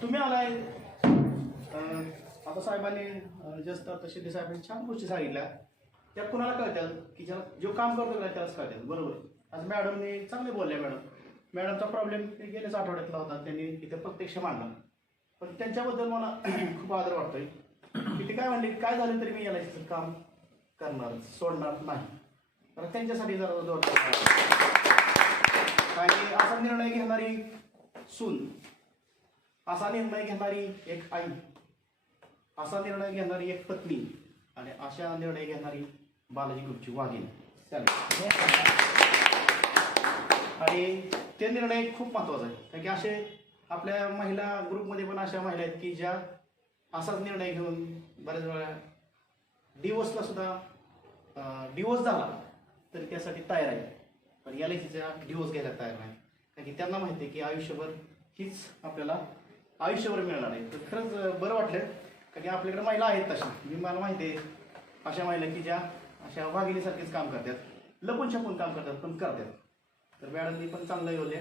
तुम्ही आलाय आता साहेबांनी जस्ट आता शिंदे साहेबांनी छान गोष्टी सांगितल्या त्या कुणाला कळतात की ज्याला जो काम करतो ना त्यालाच कळतात. बरोबर. आज मॅडमने चांगले बोलल्या. मॅडमचा प्रॉब्लेम गेल्याच आठवड्यातला होता, त्यांनी इथे प्रत्यक्ष मांडला. पण त्यांच्याबद्दल मला खूप आदर वाटतोय की ते काय म्हणले, काय झालं तरी मी याला काम करणार, सोडणार नाही. तर त्यांच्यासाठी जरा जोरदार आणि असा निर्णय घेणारी सून, असा निर्णय घेणारी एक आई, असा निर्णय घेणारी एक पत्नी आणि अशा निर्णय घेणारी बालाजी ग्रुपची वाघीण. आणि ते निर्णय खूप महत्त्वाचा आहे, कारण की असे आपल्या महिला ग्रुपमध्ये पण अशा महिला आहेत की ज्या असाच निर्णय घेऊन बऱ्याच वेळा डिवोर्सला सुद्धा डिवोर्स झाला तरी त्यासाठी तयार आहे, पण या लेखीचा डिवोर्स घ्यायला तयार नाही, कारण की त्यांना माहिती आहे की आयुष्यभर हीच आपल्याला आयुष्यभर मिळणार आहे. तर खरंच बरं वाटलं, कारण की आपल्याकडे महिला आहेत तशा. मला माहिती आहे अशा महिला की ज्या अशा वाघिणीसारखेच काम करतात, लपून छपून काम करतात पण करतात. तर मॅडमनी पण चांगलं बोलले.